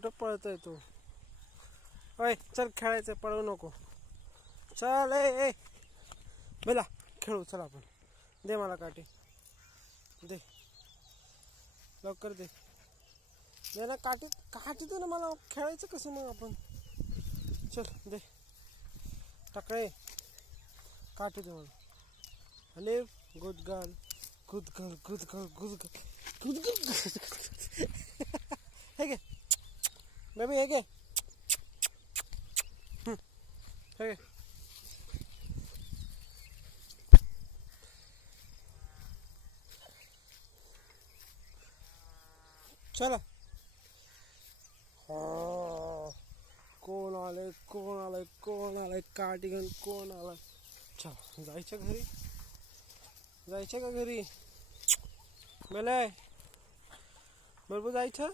कुठं पळतोय तू? ओय चल खेळायचं, पळू नको. चल ए बेला खेळू, चल आपण. दे मला काठी, दे लवकर दे. दे ना काठी, काठी दे ना मला. खेळायचं कसं मग आपण? चल दे टाकळे, काठी दे मला. अले good girl, good girl, good girl, good girl, good girl. हे घे बेबी, हे घे, हे घे. चला. कोण आलंय, कोण आलंय, कोण आलंय? काठी घेऊन कोण आलाय? चल जायचं घरी, जायचं का घरी? बेले बरोबर जायचं.